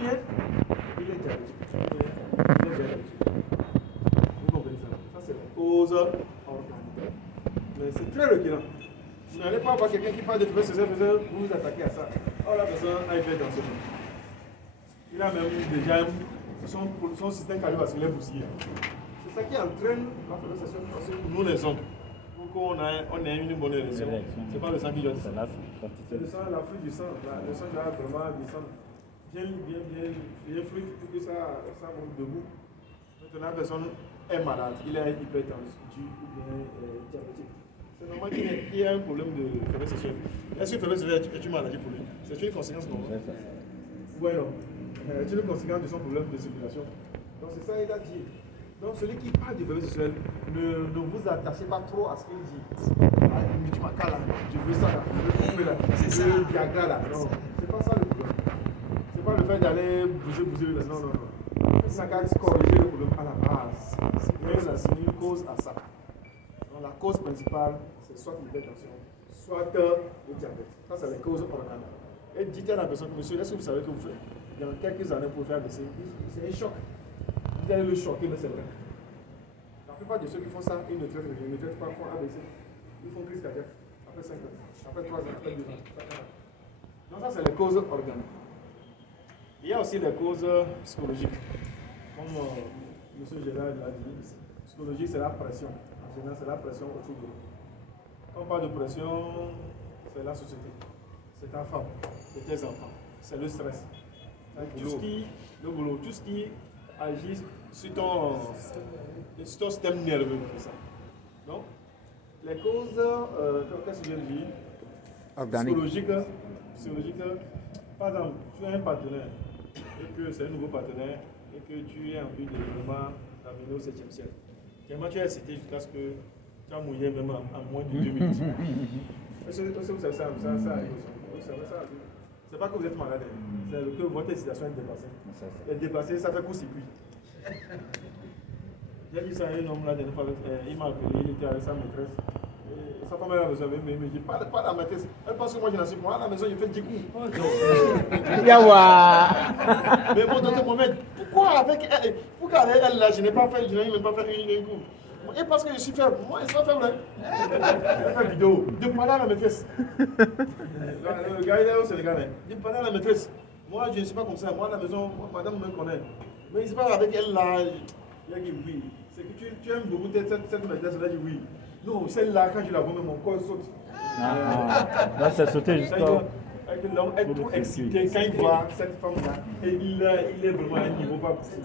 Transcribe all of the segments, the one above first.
bien, il est diabétique. Vous comprenez ça? Ça, c'est la cause organique. Mais c'est très recueillant. Vous n'allez pas avoir quelqu'un qui parle de faiblesse sexuelle, vous vous attaquez à ça. Oh, la personne a été dans ce moment. Il a même déjà son système cardiovasculaire bousillé. C'est ça qui entraîne la faiblesse sexuelle parce que nous les hommes, pour qu'on ait une bonne érection, c'est pas le sang qui doit descendre. C'est le sang, la flux du sang. Le sang doit vraiment descendre bien fluide pour que ça monte debout. Maintenant, la personne est malade, il est hypertendu ou bien diabétique. C'est normal qu'il y ait un problème de faiblesse sexuelle. Est-ce que la faiblesse sexuelle est une maladie pour lui? C'est une conséquence normale. Oui, non. C'est une conséquence de son problème de circulation. Donc c'est ça qu'il a dit. Donc celui qui parle de faiblesse sexuelle, ne vous attachez pas trop à ce qu'il dit. Mais tu m'as là, je veux ça là, je veux couper là, je veux Viagra là. Non, c'est pas ça le problème. C'est pas le fait d'aller bouger là. Non. Ça va corriger le problème à la base. C'est une cause à ça. Donc la cause principale, c'est soit l'hypertension, soit le diabète. Ça, c'est les causes organiques. Et dites à la personne, monsieur, est-ce que vous savez que vous faites dans quelques années pour faire AVC? C'est un choc. Vous allez le choquer, mais c'est vrai. La plupart de ceux qui font ça, ils ne traitent pas, font AVC. Ils font crise cardiaque après 5 ans, après 3 ans, après 2 ans. Donc ça, c'est les causes organiques. Il y a aussi les causes psychologiques. Comme M. Gérard l'a dit, psychologie, c'est la pression. En général, c'est la pression autour de nous. Quand on parle de pression, c'est la société. C'est ta femme, c'est tes enfants, c'est le stress. Le boulot, tout ce qui agit sur ton système nerveux. Ça. Donc, les causes, qu'est-ce que je dis? Psychologiques. Par exemple, tu as un partenaire et que c'est un nouveau partenaire et que tu es envie de vraiment t'amener au 7e ciel. Tellement tu es excité jusqu'à ce que tu as mouillé même en moins de 2 minutes. Est-ce que vous savez ça arrive aussi? C'est pas que vous êtes malade, c'est que votre situation est dépassée. Et dépassée, ça fait coup-circuit. J'ai dit ça à un homme la dernière fois, il m'a appelé, il était avec sa maîtresse. Et sa femme est à la maison, il me dit, pas la maîtresse. Elle pense que moi je n'en suis pas. Moi à la maison, je fais 10 coups. Mais bon, dans ce moment, pourquoi avec elle, pourquoi elle là, je n'ai pas fait, je n'ai même pas fait une coup? Et parce que je suis faible. Moi, je suis pas faible. Elle fait une vidéo. De parler à la maîtresse. Le gars, il est au Sénégal. De parler à la maîtresse. Moi, je ne suis pas comme ça. Moi, à la maison, madame me connaît. Mais il se parle avec elle là. Il a dit oui. C'est que tu aimes beaucoup cette maîtresse. Elle a dit oui. Non, celle-là, quand je la vois, mon corps saute. Là, ça sautait jusqu'à. L'homme est trop excité quand il voit cette femme-là. Et il est vraiment à un niveau pas possible.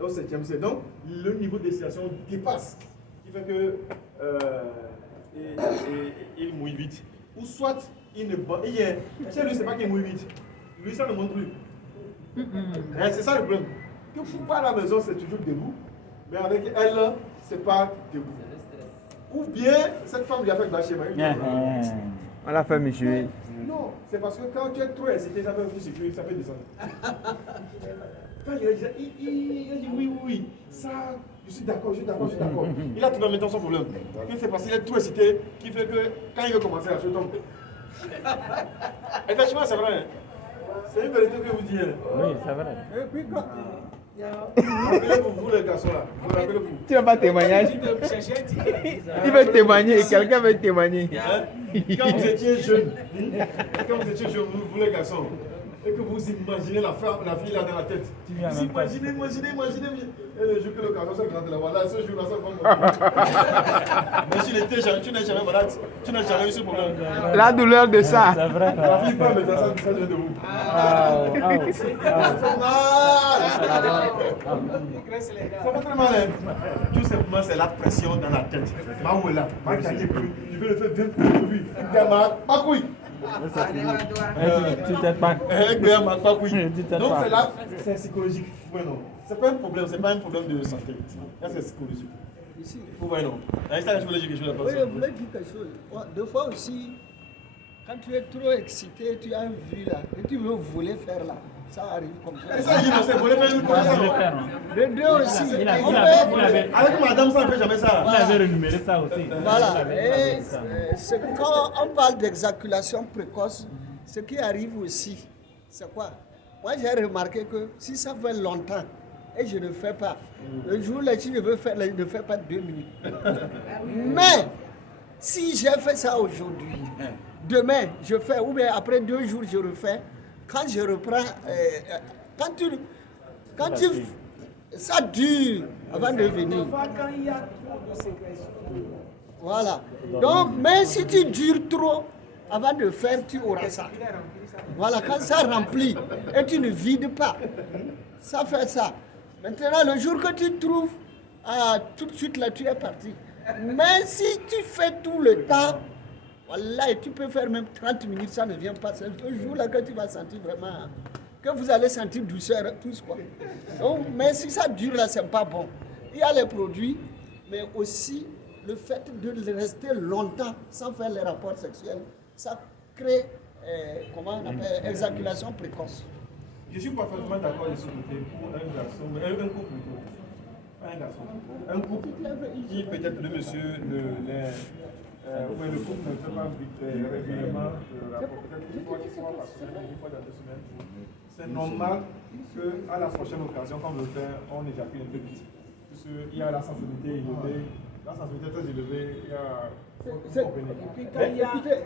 Au 7e ciel. Donc, le niveau d'excitation dépasse. Ce qui fait que il mouille vite. Ou soit il ne bat. Chez lui, c'est pas qu'il mouille vite. Lui, ça ne monte plus. C'est ça le problème. Que pour pas à la maison, c'est toujours debout. Mais avec elle, c'est pas debout. Ou bien, cette femme lui a fait de la schéma. On l'a fait Michel. Non, c'est parce que quand tu es trop excité, ça peut descendre. Quand il a dit oui. Ça, je suis d'accord. Il a trouvé maintenant son problème. C'est parce qu'il est trop excité qui fait que quand il veut commencer, je tombe. Effectivement, c'est vrai. C'est une vérité que vous dites. Oui, c'est vrai. Et puis quand. Rappelez-vous, les garçons là. Rappelez-vous. Tu n'as pas témoignage. Il veut témoigner, quelqu'un veut témoigner. Quand vous étiez jeune, vous les garçons, et que vous imaginez la fille là dans la tête. Vous imaginez. Et le jour que le garçon se rentre là, voilà, ce jour-là, ça va. Mais tu n'es jamais malade, tu n'as jamais eu ce problème. La douleur de ça. C'est vrai. La fille parle, mais ça vient de vous. Ça fait très mal. Tout simplement, c'est la pression dans la tête. Maouela, je vais le faire 20 fois de lui. Ma couille. Tu t'aides pas. Donc c'est là, c'est psychologique. Ouais, non. C'est pas un problème, c'est pas un problème de santé. Là, c'est psychologique. Ici. Ouais, non. Je voulais dire quelque chose. Oui, je voulais dire quelque chose. Deux fois aussi, quand tu es trop excité, tu as un vue là, et tu veux voler faire là. Ça arrive comme ça. Et ça, c'est voler faire une conversation. Les deux aussi. Avec madame, ça ne fait jamais ça. Il avait renuméré ça aussi. Voilà. Et c'est quand on parle d'exaculation précoce, ce qui arrive aussi, c'est quoi? Moi, j'ai remarqué que si ça fait longtemps et je ne fais pas, le jour-là, si je veux faire, je ne fais pas 2 minutes. Mais, si j'ai fait ça aujourd'hui, demain, je fais, ou bien après 2 jours, je refais. Quand je reprends, quand tu ça dure avant de venir. Quand il y a trop de séquences. Voilà. Donc, mais si tu dures trop, avant de faire, tu auras ça. Voilà, quand ça remplit et tu ne vides pas, ça fait ça. Maintenant, le jour que tu trouves, tout de suite là, tu es parti. Mais si tu fais tout le temps, voilà, et tu peux faire même 30 minutes, ça ne vient pas. C'est le jour là que tu vas sentir vraiment, que vous allez sentir douceur, tous quoi. Donc, mais si ça dure là, c'est pas bon. Il y a les produits, mais aussi le fait de rester longtemps sans faire les rapports sexuels, ça crée, comment on appelle, éjaculation précoce. Je suis parfaitement d'accord avec ce côté pour un garçon, un couple plutôt. Pas un garçon. Un couple qui peut-être le monsieur, le couple ne fait pas régulièrement le rapport, peut-être une fois par semaine, une fois dans 2 semaines. C'est normal qu'à la prochaine occasion, quand on le fait, on éjacule un peu vite. Parce qu'il y a la sensibilité élevée. La sensibilité très élevée, il y a...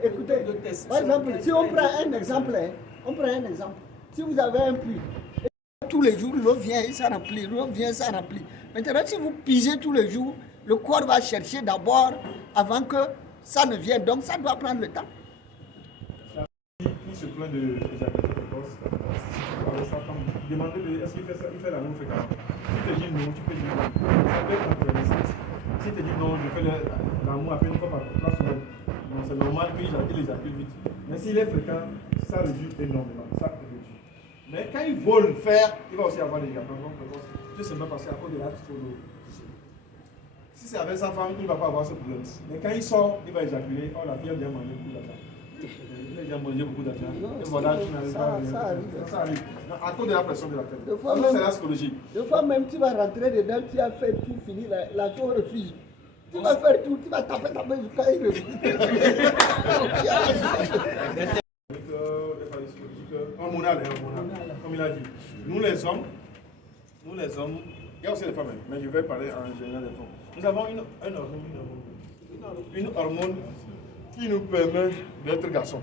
Écoutez, par exemple, si on prend un exemple, si vous avez un puits, tous les jours, l'eau vient et ça remplit, l'eau vient et ça remplit. Maintenant, si vous pigez tous les jours, le corps va chercher d'abord avant que ça ne vienne. Donc, ça doit prendre le temps. Qui se plaint de l'éjaculation précoce, demandez est-ce qu'il fait ça, il fait la même fréquence. Si tu dis non, tu peux dire non. Ça peut être intéressant. Si tu dis non, je fais l'amour après une fois par 3 semaines, c'est normal qu'il éjacule vite. Mais s'il est fréquent, ça réduit énormément. Ça réduit. Mais quand il veut le faire, il va aussi avoir des éjaculations précoces. Tout simplement parce qu'à cause de la psychologie. Si c'est avec sa femme, il ne va pas avoir ce problème. Mais quand il sort, il va éjaculer. Oh, la fille a bien mangé beaucoup d'argent. Il a bien mangé beaucoup d'argent. Et voilà, tu n'arrives pas à rien. Ça arrive. À cause de la pression de la tête. C'est la psychologie. Des fois même, tu vas rentrer dedans, tu as fait tout fini, la chose refuse. Tu vas faire tout, tu vas taper jusqu'à il refuse. Hormonal, comme il a dit. Nous les hommes, il y a aussi les femmes, mais je vais parler en général des femmes. Nous avons une hormone qui nous permet d'être garçons.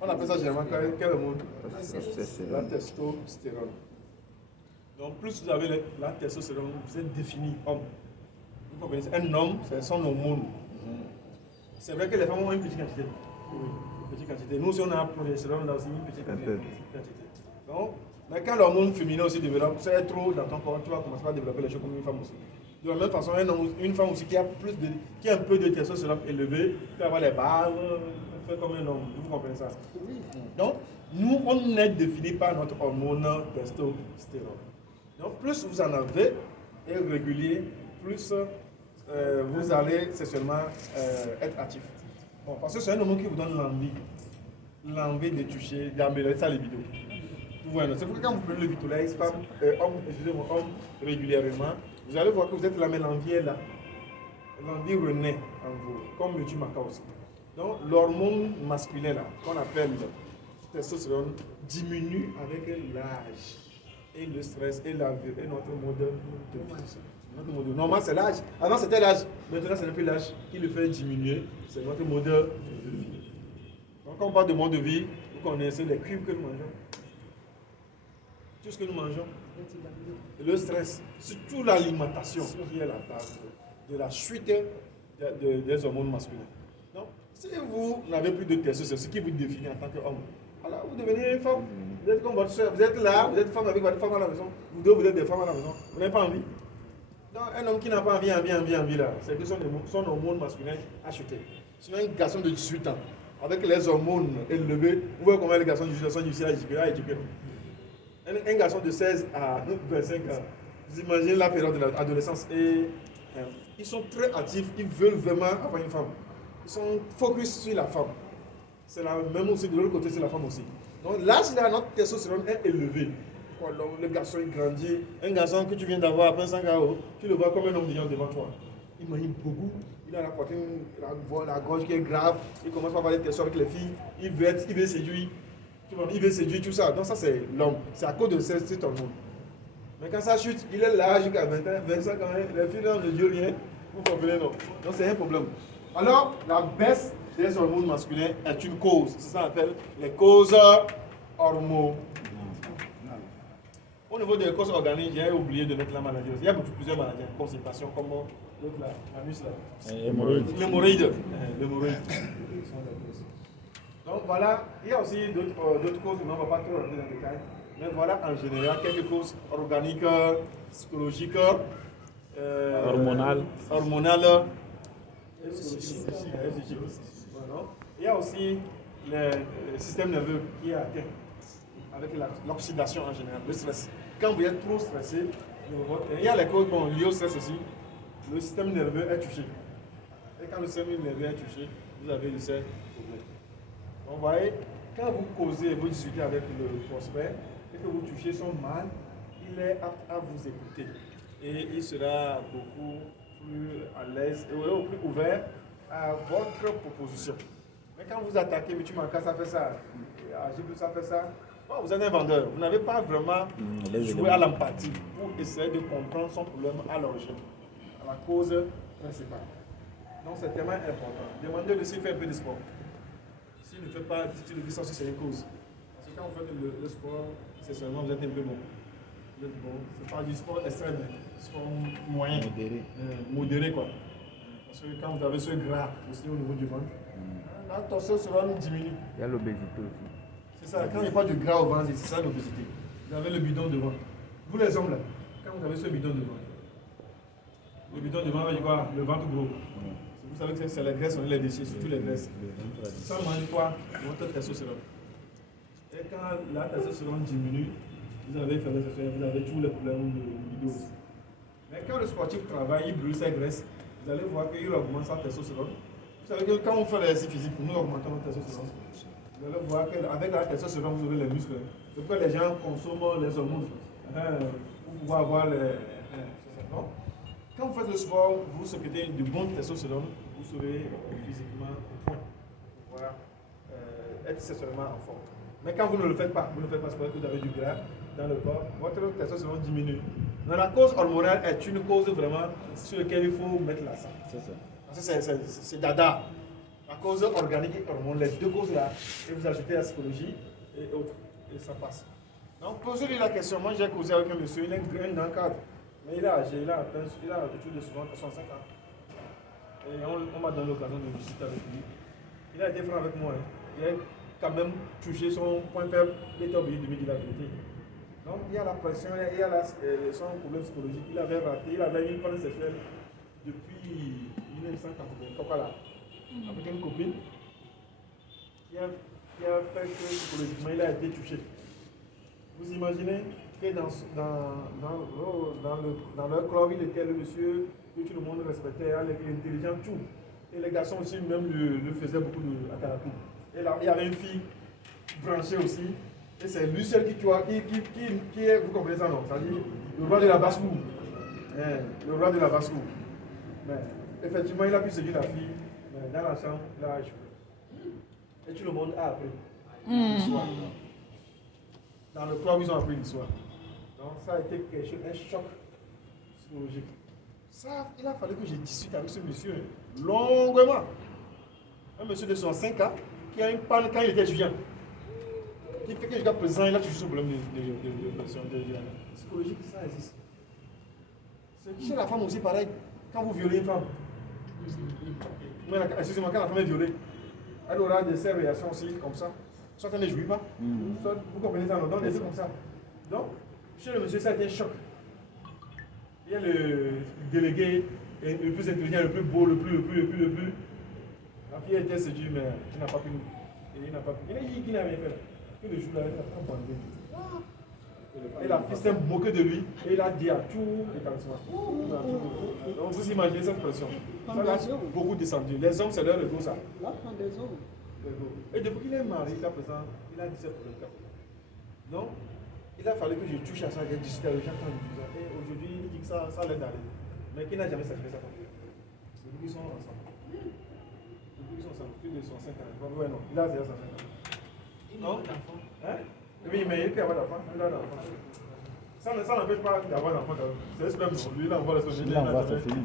On appelle ça généralement quelle hormone? La testostérone. Donc plus vous avez la testostérone, vous êtes défini homme. Vous comprenez? Un homme, c'est son hormone. C'est vrai que les femmes ont une petite quantité. Petite quantité. Nous, si on a un progestérone, on a aussi une petite quantité. Donc, mais quand l'hormone féminin aussi développe, c'est trop dans ton corps, tu vas commencer à développer les choses comme une femme aussi. De la même façon, une femme aussi qui a un peu de testostérone élevé, peut avoir les barbes, fait comme un homme. Vous comprenez ça? Donc, nous, on est défini par notre hormone testostérone. Donc, plus vous en avez, et régulier, plus vous allez sexuellement être actif. Bon, parce que c'est un hormone qui vous donne l'envie de toucher, d'améliorer sa libido. Voilà, c'est pourquoi quand vous prenez le Vitolax, homme régulièrement, vous allez voir que vous êtes là, mais l'envie est là. L'envie renaît en vous, comme le Tumaka aussi. Donc, l'hormone masculin, là, qu'on appelle testostérone, diminue avec l'âge et le stress et notre mode de vie. Normalement, c'est l'âge. Avant, c'était l'âge. Maintenant, ce n'est plus l'âge qui le fait diminuer. C'est notre mode de vie. Donc, quand on parle de mode de vie, vous connaissez les cubes que nous mangeons. Tout ce que nous mangeons. Le stress, surtout l'alimentation qui est la base de la chute des hormones masculines. Donc, si vous n'avez plus de testostérone, c'est ce qui vous définit en tant qu'homme. Alors, vous devenez une femme. Vous êtes comme votre soeur. Vous êtes là, vous êtes femme avec votre femme à la maison. Vous deux, vous êtes des femmes à la maison. Vous n'avez pas envie. Donc, un homme qui n'a pas envie là, c'est que son hormone masculin a chuté. Sinon, un garçon de 18 ans, avec les hormones élevées, vous voyez comment les garçons de 18 ans sont difficiles à éduquer. Un garçon de 16 à 25 ans, vous imaginez la période de l'adolescence et ils sont très actifs, ils veulent vraiment avoir une femme. Ils sont focus sur la femme. C'est la même aussi, de l'autre côté, c'est la femme aussi. Donc l'âge de notre testostérone est élevé. Le garçon il grandit, un garçon que tu viens d'avoir après 5 ans, tu le vois comme un homme devant toi. Il mange beaucoup, il a la poitrine, la gorge qui est grave, il commence à avoir des testostérone avec les filles, il veut séduire. Tu vois, il veut séduire tout ça. Donc ça c'est l'homme. C'est à cause de cet hormone. Mais quand ça chute, il est là jusqu'à 20 ans, 25 ans, les filles ne Dieu rien. Vous comprenez, non? Donc c'est un problème. Alors, la baisse des hormones masculins est une cause. C'est ça qu'on appelle les causes hormonales. Au niveau des causes organiques, j'ai oublié de mettre la maladie. Il y a plusieurs maladies. Constipation, comme l'autre là, l'anus là. L'hémorroïde. L'hémorroïde. Donc voilà, il y a aussi d'autres causes, mais on ne va pas trop rentrer dans le détail. Mais voilà en général quelques causes organiques, psychologiques, hormonales. Et psychiques. Voilà. Il y a aussi le système nerveux qui est atteint avec l'oxydation en général, le stress. Quand vous êtes trop stressé, il y a les causes liées au stress aussi, le système nerveux est touché. Et quand le système nerveux est touché, vous avez de ces problèmes. Donc, vous voyez, quand vous causez, vous discutez avec le prospect et que vous touchez son mal, il est apte à vous écouter. Et il sera beaucoup plus à l'aise et plus ouvert à votre proposition. Mais quand vous attaquez, mais tu m'en casses, ça fait ça, ça fait ça. Bon, vous êtes un vendeur, vous n'avez pas vraiment joué à l'empathie pour essayer de comprendre son problème à l'origine, à la cause principale. Donc c'est tellement important. Demandez-le s'il fait un peu de sport. S'il ne fait pas, dites-le que ça aussi c'est une cause. Parce que quand vous faites le sport, c'est seulement vous êtes un peu bon. Vous êtes bon. C'est pas du sport extrême, du sport moyen. Modéré quoi. Parce que quand vous avez ce gras aussi au niveau du ventre, la testostérone diminue. Il y a l'obésité aussi. C'est ça, quand il n'y a pas de gras au ventre, c'est ça l'obésité. Vous avez le bidon devant. Vous les hommes là, quand vous avez ce bidon devant, le bidon devant veut dire quoi? Le ventre gros. Vous savez que c'est les graisses, on les déchets, surtout les graisses. Ça mange quoi? Votre testostérone. Et quand la testostérone diminue, vous avez fait vous avez tous les problèmes de libido. Mais quand le sportif travaille, il brûle ses graisses, vous allez voir qu'il augmente sa testostérone. Vous savez que quand on fait l'exercice physique, nous augmentons notre testostérone. Vous allez voir qu'avec la testostérone, vous avez les muscles. C'est pourquoi les gens consomment les hormones pour pouvoir avoir les. Quand vous faites le sport, vous sécrétez de bonnes testostérone, vous serez physiquement au point pour pouvoir être sexuellement en forme. Mais quand vous ne le faites pas, vous ne faites pas sport, vous avez du gras dans le corps, votre testostérone diminue. Donc la cause hormonale est une cause vraiment sur laquelle il faut mettre l'accent. C'est ça. Parce que c'est dada. La cause organique et hormonale, les deux causes là, et vous ajoutez la psychologie et autres, et ça passe. Donc posez-lui la question. Moi j'ai causé avec un monsieur, il est un grand cadre. Mais il est âgé, il a autour de souvent 65 ans. Et on m'a donné l'occasion de visiter avec lui. Il a été franc avec moi. Hein. Il a quand même touché son point faible, il était obligé de me dire la vérité. Donc il y a la pression, il y a son problème psychologique. Il avait raté, il avait une panne sexuelle depuis 1980, là, avec une copine qui a fait que psychologiquement il a été touché. Vous imaginez que dans leur club, il était le monsieur que tout le monde respectait, il était intelligent, tout. Et les garçons aussi, même, le faisaient beaucoup à thérapie. Et là, il y avait une fille branchée aussi. Et c'est lui seul qui est, vous comprenez ça, non? C'est-à-dire le roi de la basse-cour. Le roi de la basse-cour. Mais effectivement, il a pu séduire la fille, mais dans la chambre, il a échoué. Et tout le monde a appris l'histoire. Dans le club, ils ont appris l'histoire. Donc ça a été un choc psychologique. Ça, il a fallu que je discute avec ce monsieur longuement. Un monsieur de 65 ans qui a une panne quand il était étudiant. Qui fait que jusqu'à présent, il a toujours ce problème de pression psychologique, ça existe. C'est chez la femme aussi pareil. Quand vous violez une femme, excusez-moi, quand la femme est violée, elle aura ces réactions aussi comme ça. Soit elle ne jouit pas, soit vous comprenez ça, donc des trucs comme ça. Donc, chez le monsieur, ça a été un choc. Il y a le délégué, le plus intelligent, le plus beau, le plus. La fille a été séduite, mais il n'a pas pu. Il n'a pas pu. Il a dit qu'il n'a rien fait. Que le jour-là, il n'a pas bandé. Et la fille s'est moquée de lui et il a dit à tous les établissements. Donc vous imaginez cette pression. Ça a beaucoup descendu. Les hommes, c'est leur ego, ça. Et depuis qu'il est marié, jusqu'à présent, il a 17 problèmes. Donc, il a fallu que je touche à ça, j'ai discuté avec Jacques et aujourd'hui, il dit que ça l'aide d'aller. Mais qu'il n'a jamais sacrifié sa femme. Depuis qu'ils sont ensemble. Depuis qu'ils sont ensemble, plus de 105 ans. Ouais, non, il a 105 ans. Non? Hein? Oui, mais il peut y avoir d'enfants. Ça n'empêche pas d'avoir d'enfants. C'est juste même lui, il envoie le Il envoie sa fille.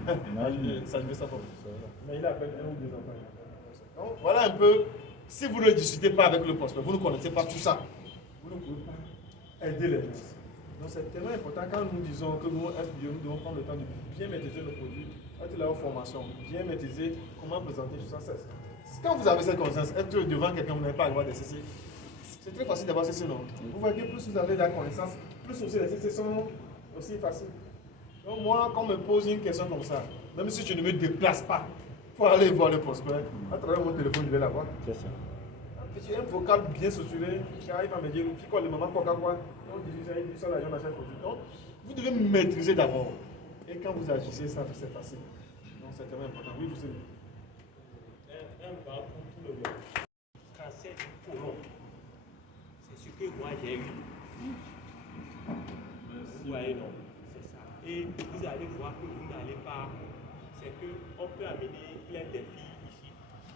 Ça ne veut ça pas. Mais il a à peine 1 ou 2 enfants. Donc, voilà un peu. Si vous ne discutez pas avec le prospect, vous ne connaissez pas tout ça, vous ne pouvez pas aider les gens. Donc c'est tellement important quand nous disons que nous, FBO, nous devons prendre le temps de bien maîtriser nos produits, être là en formation, bien maîtriser comment présenter tout ça. Quand vous avez cette connaissance, être devant quelqu'un, vous n'avez pas à avoir des CC. C'est très facile d'avoir CC, non? Vous voyez que plus vous avez de la connaissance, plus aussi les CC sont aussi faciles. Donc moi, quand on me pose une question comme ça, même si je ne me déplace pas pour aller voir le prospect, à travers mon téléphone, je vais l'avoir. C'est ça. Un vocal bien structuré qui arrive à me dire qui quoi le moment quoi quoi. Donc dit ça l'argent d'achat produit. Donc vous devez maîtriser d'abord. Et quand vous agissez, ça c'est facile. Donc c'est tellement important. Oui, vous savez. Un bas pour tout le monde. Cancer du côlon. C'est ce que moi j'ai eu. Vous voyez, non? C'est ça. Et vous allez voir que vous n'allez pas. C'est qu'on peut amener plein de filles ici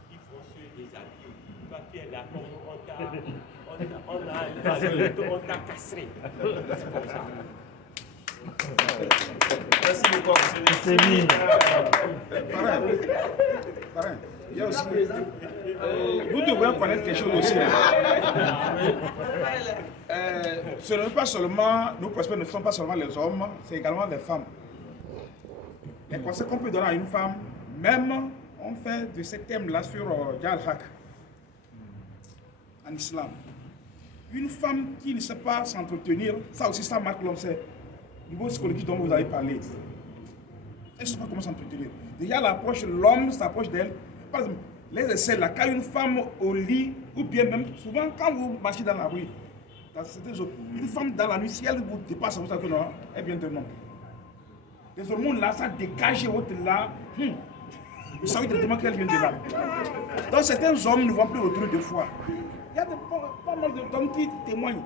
qui vont se déshabiller. Toi, tu es là comme on t'a castré. C'est comme ça. Merci beaucoup. C'est mine. Parrain, il y a aussi. Vous devrez connaître quelque chose aussi. Ce n'est pas seulement, nos prospects ne sont pas seulement les hommes, c'est également les femmes. Les conseils qu'on peut donner à une femme, même on fait de ce thème-là sur Jal Haq en islam. Une femme qui ne sait pas s'entretenir, ça aussi ça marque l'homme, c'est le niveau psychologique dont vous avez parlé. Elle ne sait pas comment s'entretenir. Déjà l'approche, l'homme s'approche d'elle. Par exemple, les essais là, quand une femme au lit, ou bien même souvent quand vous marchez dans la rue, dans certaines zones, une femme dans la nuit, si elle vous dépasse, vous savez que non, elle vient de non. Les hormones là, ça dégage l'autre là. Vous savez directement qu'elle vient de là. Donc certains hommes ne vont plus retourner deux fois. Il y a pas mal d'hommes qui témoignent.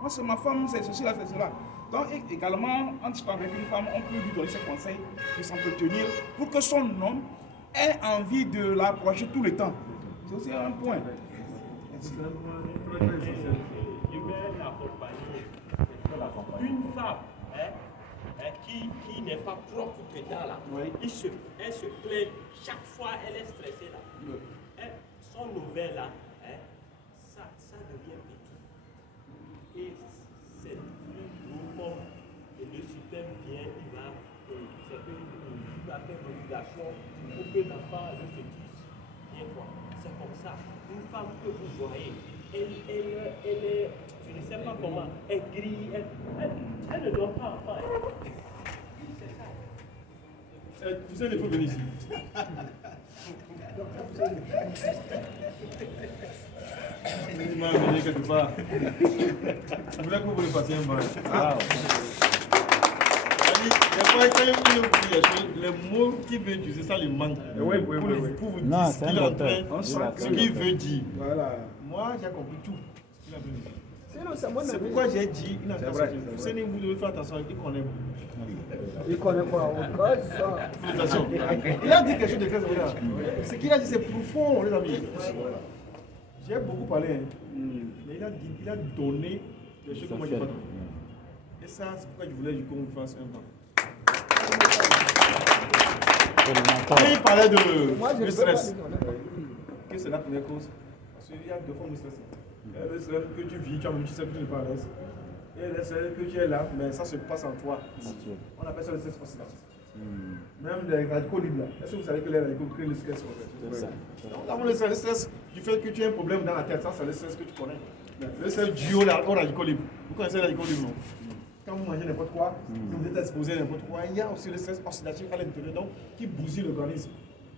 Moi c'est ma femme, c'est ceci là, c'est cela. Donc également, en discutant avec une femme, on peut lui donner ses conseils de s'entretenir pour que son homme ait envie de l'approcher tout le temps. C'est aussi un point. Je vais l'accompagner. Une femme qui n'est pas propre dedans là, elle se plaint chaque fois, elle est stressée là. Son nouvelle là, ça devient petit. Et c'est plus gros et le système vient, il va faire l'obligation pour que l'enfant le se dise. Viens quoi. C'est comme ça. Une femme que vous voyez, elle est, je ne sais pas comment, elle grille, elle ne doit pas enfant. Vous savez, il faut venir ici. Il m'a amené quelque part. Je voulais que vous le fassiez un mal. Les mots qu'il veut utiliser, ça lui manque. Pour vous dire ce qu'il est en train, ce qu'il veut dire. Voilà. Moi, j'ai compris tout ce qu'il a voulu dire. C'est pourquoi j'ai dit, vous savez, vous devez faire attention, il connaît. Il connaît quoi? Félicitations. Il a dit quelque chose de très important. Ce qu'il a dit, c'est profond, les amis. J'ai beaucoup parlé, mais il a donné des choses que moi je n'ai pas donné. Et ça, c'est pourquoi je voulais qu'on fasse un banc. Et il parlait de stress. Qu'est-ce que c'est la première cause? Parce qu'il y a deux formes de stress. Il y a le stress que tu vis, tu sais que tu n'es pas à l'aise. Et le stress que tu es là, mais ça se passe en toi. On appelle ça le stress oxydatif. Même les radicaux libres là. Est-ce que vous savez que les radicaux créent le stress en fait? Donc, le stress du fait que tu as un problème dans la tête, ça c'est le stress que tu connais. Le stress dû aux radicaux libres. Vous connaissez les radicaux libres, non? Quand vous mangez n'importe quoi, vous êtes exposé à n'importe quoi, il y a aussi le stress oxydatif à l'intérieur, donc qui bousille l'organisme.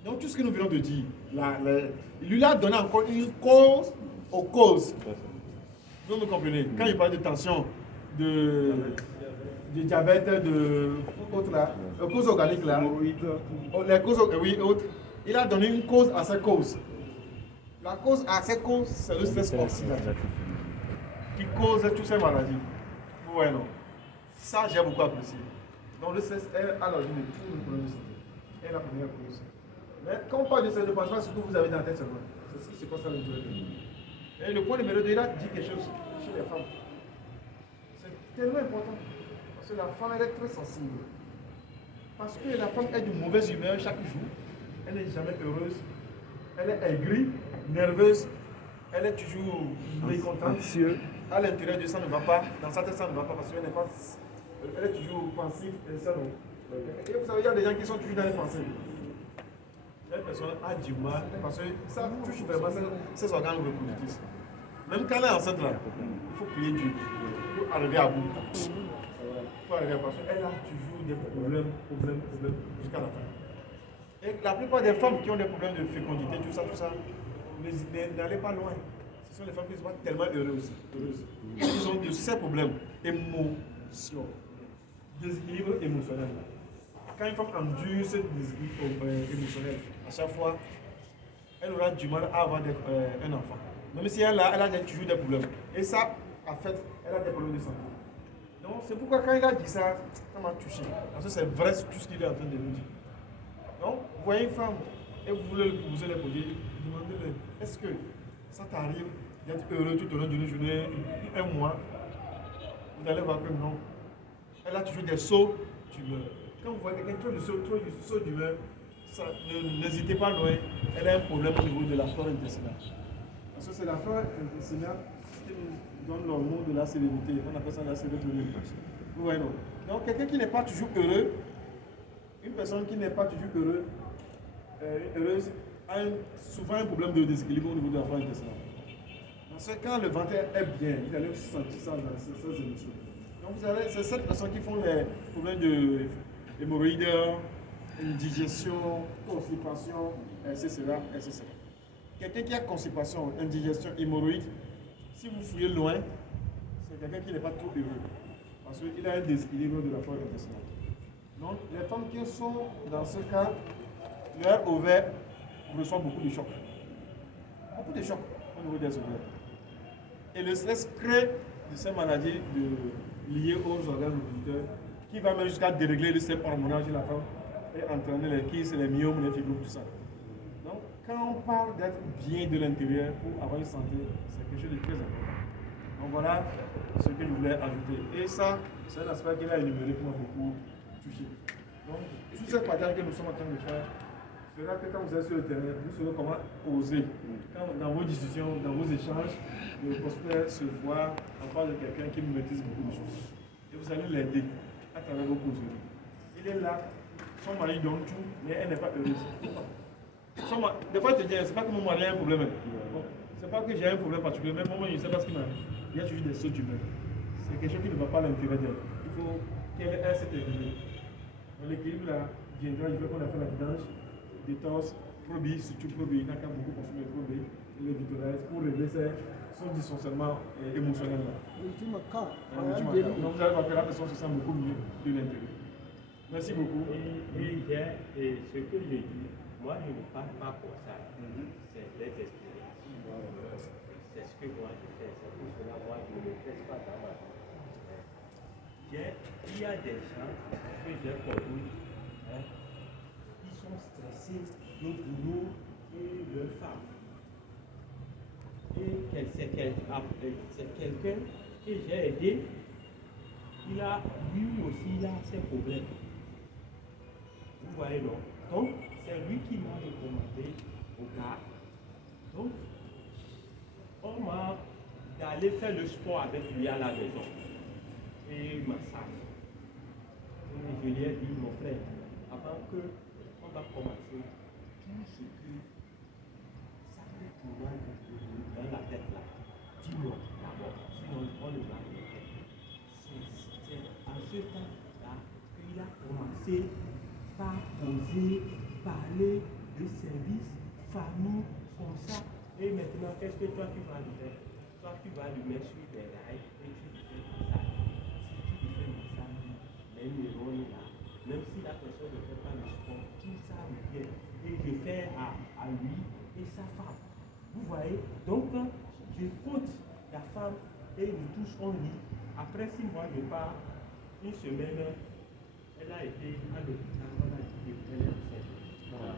Donc tout ce que nous venons de dire, il lui a donné encore une cause aux causes. Vous me comprenez? Quand il parle de tension, de diabète, de autres là, les causes organiques là, les causes, oui, autres, il a donné une cause à ces causes. La cause à ces causes, c'est le stress oxydatif qui cause toutes ces maladies. Vous voyez, non? Ça, j'ai beaucoup apprécié. Donc le stress est à l'origine de tous les problèmes de santé. C'est la première cause. Mais quand on parle de stress, ne pensez pas ce que vous avez dans la tête seulement. C'est ce qui se passe à l'intérieur. Et le point numéro 2, il a dit quelque chose chez les femmes. C'est tellement important. Parce que la femme, elle est très sensible. Parce que la femme est de mauvaise humeur chaque jour. Elle n'est jamais heureuse. Elle est aigrie, nerveuse. Elle est toujours mécontente. À l'intérieur de ça ne va pas. Dans sa tête, ça ne va pas parce qu'elle n'est pas. Elle est toujours pensive. Et ça, non. Et vous savez, il y a des gens qui sont toujours dans les pensées. Cette personne a du mal parce que ça touche vraiment ses organes reproductifs. Même quand elle est enceinte, là, il faut prier Dieu pour arriver à bout. Pour arriver à bout. Parce qu'elle a toujours des problèmes jusqu'à la fin. Et la plupart des femmes qui ont des problèmes de fécondité, tout ça, n'allez pas loin. Ce sont les femmes qui sont tellement heureuses. Ils ont de ces problèmes émotions, déséquilibre émotionnel. Quand une femme endure ce déséquilibre émotionnel, à chaque fois, elle aura du mal à avoir un enfant. Même si elle a toujours des problèmes. Et ça, en fait, elle a des problèmes de santé. Donc, c'est pourquoi quand il a dit ça, ça m'a touché. Parce que c'est vrai tout ce qu'il est en train de nous dire. Donc, vous voyez une femme et vous voulez l'épouser, demandez-le, est-ce que ça t'arrive d'être heureux tout au long d'une journée, un mois? Vous allez voir que non. Elle a toujours des sauts d'humeur. Quand vous voyez quelqu'un trop de sauts d'humeur, n'hésitez pas loin, elle a un problème au niveau de la flore intestinale. Parce que c'est la flore intestinale qui nous donne l'hormone de la sérénité. On appelle ça la sérotonine. Vous voyez, non? Donc, quelqu'un qui n'est pas toujours heureux, une personne qui n'est pas toujours heureuse a souvent un problème de déséquilibre au niveau de la flore intestinale. Parce que quand le ventre est bien, vous allez sentir ça dans ces émotions. Donc, c'est cette personne qui font les problèmes de hémorroïdes, indigestion, constipation, etc. Quelqu'un qui a constipation, indigestion, hémorroïde, si vous fouillez loin, c'est quelqu'un qui n'est pas trop heureux. Parce qu'il a un déséquilibre de la flore intestinale. Donc, les femmes qui sont dans ce cas, leur ovaire reçoit beaucoup de chocs. Beaucoup de chocs au niveau des ovaires. Et le stress crée de ces maladies liées aux organes reproducteurs qui va même jusqu'à dérégler le système hormonal chez la femme et entraîner les kystes, les myomes, les fibromes, tout ça. Donc, quand on parle d'être bien de l'intérieur pour avoir une santé, c'est quelque chose de très important. Donc voilà ce que je voulais ajouter. Et ça, c'est un aspect qu'il a énuméré qui m'a beaucoup touché. Donc, tout ce partage que nous sommes en train de faire fera que quand vous êtes sur le terrain, vous saurez comment oser. Quand, dans vos discussions, dans vos échanges, le prospect se voit en face de quelqu'un qui maîtrise beaucoup de choses. Et vous allez l'aider à travers vos causeries. Il est là, son mari donne tout, mais elle n'est pas heureuse. Des fois, je te dis, c'est pas que mon mari a un problème. Bon, c'est pas que j'ai un problème particulier, mais moi, je ne sais pas ce qui m'arrive. Il y a toujours des sauts d'humeur. C'est quelque chose qui ne va pas à l'intérieur d'elle. Il faut qu'elle ait cet équilibre. L'équilibre là viendra du fait qu'on a fait la vidange, détox, probie, surtout probie. Il n'a qu'à beaucoup consommer probie, les vitoraises pour régler son dysfonctionnement émotionnel là. Donc vous allez voir que la personne se sent beaucoup mieux de l'intérieur. Merci beaucoup. Et ce que je dis, moi je ne parle pas pour ça. C'est les expériences. C'est ce que moi je fais. C'est pour cela moi je ne le fais pas dans ma vie. Il y a des gens que j'ai connus, ils sont stressés, le boulot et leur femme. Et c'est quelqu'un que j'ai aidé, lui aussi il a ses problèmes. Vous voyez, non? Donc, c'est lui qui m'a recommandé au gars. Donc, on m'a d'aller faire le sport avec lui à la maison. Et massage. Et je lui ai dit, mon frère, avant qu'on va commencer, tout ce que ça peut pouvoir dans la tête là, dis-moi d'abord, sinon on ne va rien faire. C'est en ce temps-là qu'il a commencé par oser parler de service, famille, comme ça. Et maintenant, qu'est-ce que toi tu vas lui faire? Toi tu vas lui mettre sur des rails et tu lui fais ça. Même si la personne ne fait pas le sport, tout ça revient. Et je fais à lui et sa femme. Vous voyez? Donc, je compte la femme et nous tous on lit. Après 6 mois, je pars, une semaine, elle a été à l'hôpital, on a dit qu'elle est enceinte. Voilà.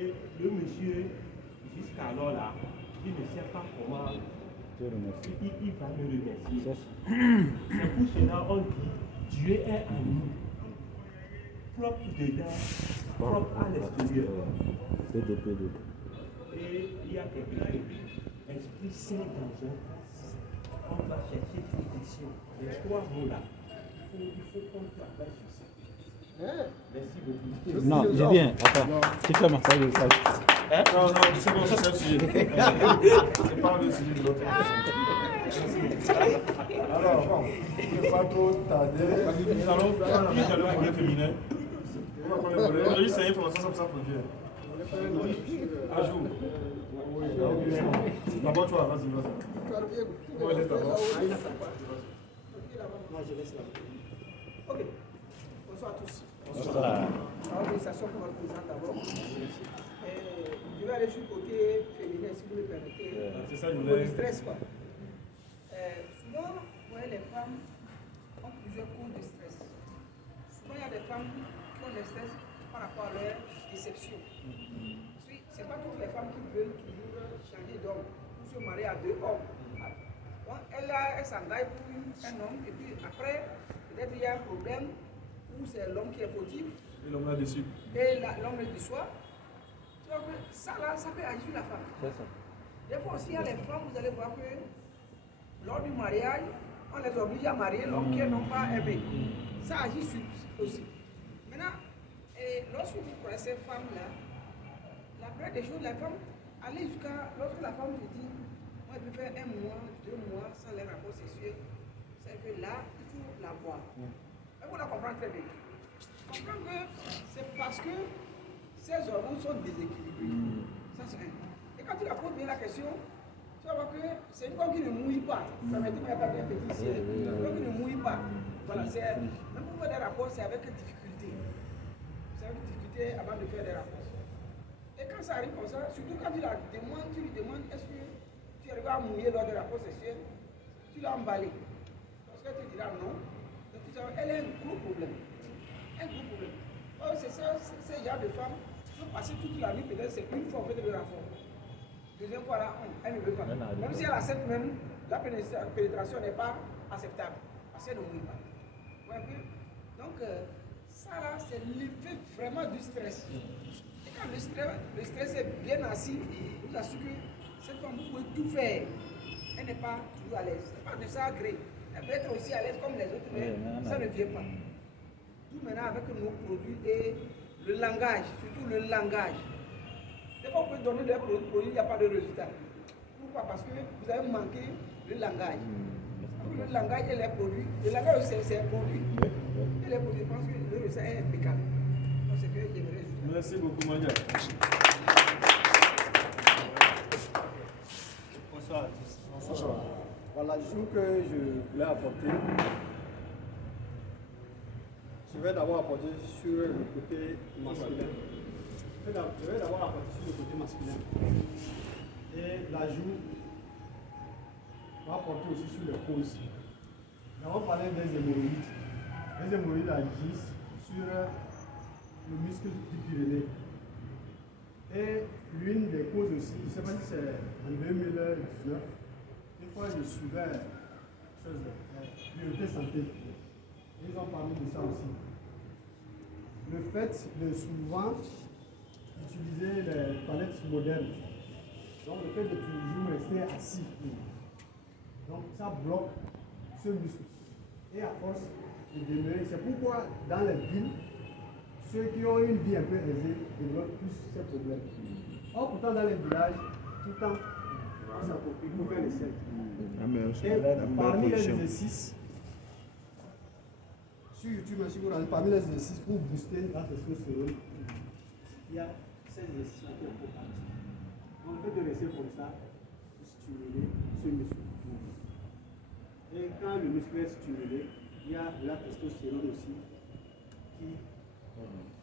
Et le monsieur, jusqu'alors là, il ne sait pas comment Dieu remercie. il va me remercier. C'est ça. C'est pour cela on dit Dieu est en nous, propre dedans, propre à l'extérieur. PDPD. Et il y a quelque chose, Esprit Saint dans un place, on va chercher protection. Les trois mots là, il faut qu'on travaille sur ça. Hein? Merci beaucoup. Non, je viens. Attends. C'est comment ça, le sage? Non, non, c'est bon, ça c'est un sujet. C'est pas le sujet de l'autre. Alors, bon, je ne vais pas trop tarder. Nous allons faire la mise à l'heure pour les féminins. On va prendre le volet. Aujourd'hui, c'est une formation comme ça pour Dieu. À jour. D'abord, toi, vas-y, vas-y. On va laisser d'abord. Moi, je laisse là. Ok. Bonsoir à tous. Bonsoir. Organisation pour votre président d'abord. Je vais aller sur le côté féminin, si vous le permettez. C'est ça, je Au voulais. stress, quoi. Souvent, vous voyez, les femmes ont plusieurs causes de stress. Souvent, il y a des femmes qui ont des stress par rapport à leur déception. C'est pas toutes les femmes qui veulent toujours changer d'homme ou se marier à deux hommes. Donc, elle s'engage pour un homme et puis après, peut-être il y a un problème où c'est l'homme qui est fautif Et l'homme là dessus. et l'homme est du soir. Donc, ça là, ça peut agir sur la femme. C'est ça. Des fois aussi, il y a les femmes, vous allez voir que lors du mariage, on les oblige à marier l'homme qui n'ont pas aimé. Ça agit sur aussi. Maintenant, lorsque vous connaissez cette femme-là, la première des choses, la femme, allez jusqu'à, lorsque la femme te dit, moi je peux faire 1 mois, 2 mois sans les rapports sexuels, c'est que là, il faut la voir. Et vous la comprenez très bien. Comprendre que c'est parce que ces hormones sont déséquilibrés. Ça c'est un. Et quand tu la poses bien la question, tu vas voir que c'est une femme qui ne mouille pas. Permettez-moi, il n'y a pas bien petit ici. Une femme qui ne mouille pas. Voilà, c'est, même pour faire des rapports, c'est avec difficulté. C'est avec difficulté avant de faire des rapports. Et quand ça arrive comme ça, surtout quand tu la demandes, tu lui demandes est-ce que tu arrives à mouiller lors des rapports sexuels, tu l'as emballé. Parce qu'elle te dira non. Donc tu sais, elle a un gros problème. Un gros problème. Oh, c'est ça, c'est genre de femme qui peut passer toute la nuit, peut-être c'est une fois en fait de rapport. Deuxième fois là, elle ne veut pas. Même si elle accepte même, la pénétration n'est pas acceptable. Parce qu'elle ne mouille pas. Vous voyez? Donc, ça là, c'est l'effet vraiment du stress. Et quand le stress est bien assis, vous assure que cette femme, vous pouvez tout faire. Elle n'est pas toujours à l'aise. Ce n'est pas de ça gré. Elle peut être aussi à l'aise comme les autres, mais ça ne vient pas. Tout maintenant avec nos produits et le langage, surtout le langage. Des fois, on peut donner des produits, il n'y a pas de résultat. Pourquoi? Parce que vous avez manqué le langage. Le langage et les produits. Le langage, c'est un produit. Et les produits, je pense que le résultat est impeccable. Donc, c'est que j'aimerais juste. Merci beaucoup, Madia. Bonsoir à tous. Bonsoir. Voilà, je trouve que je voulais apporter. Je vais d'abord apporter sur le côté masculin. Je vais d'abord apporter sur le côté masculin. Et l'ajout va porter aussi sur les causes. Nous allons parler des hémorroïdes. Les hémorroïdes agissent sur le muscle du pyrénée. Et l'une des causes aussi, je ne sais pas si c'est en 2019, une fois je suivais priorité santé, ils ont parlé de ça aussi. Le fait de souvent utiliser les toilettes modernes, donc le fait de toujours rester assis, donc ça bloque ce muscle. Et à force de demeurer, c'est pourquoi dans les villes, ceux qui ont une vie un peu aisée développent plus ces problèmes. Or, pourtant, dans les villages, tout le temps, on s'approprie pour faire les cercles. Et parmi les exercices, sur YouTube, si vous regardez, parmi les exercices pour booster la testostérone, il y a ces exercices qui sont importants. Donc, le fait de rester comme ça, pour stimuler ce muscle. Et quand le muscle est stimulé, il y a de la testostérone aussi qui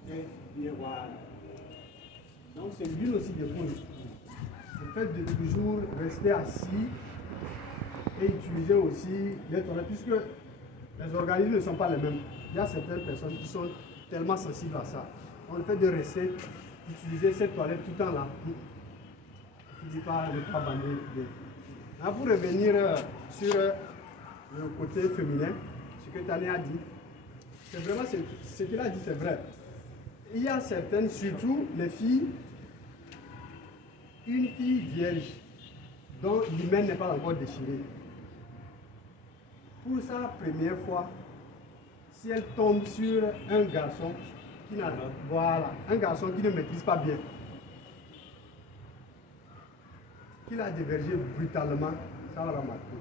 est bien voilà. Donc c'est l'une aussi des points. Le fait de toujours rester assis et utiliser aussi les toilettes, puisque les organismes ne sont pas les mêmes. Il y a certaines personnes qui sont tellement sensibles à ça. Donc le fait de rester, utiliser cette toilette tout le temps là, finit par ne pas bander. Pour revenir sur le côté féminin, ce que Tania a dit, c'est vraiment ce qu'il a dit, c'est vrai. Il y a certaines, surtout les filles, une fille vierge dont l'hymen n'est pas encore déchiré. Pour sa première fois, si elle tombe sur un garçon qui n'a, voilà, un garçon qui ne maîtrise pas bien, qui l'a dévergé brutalement, ça va remarquer.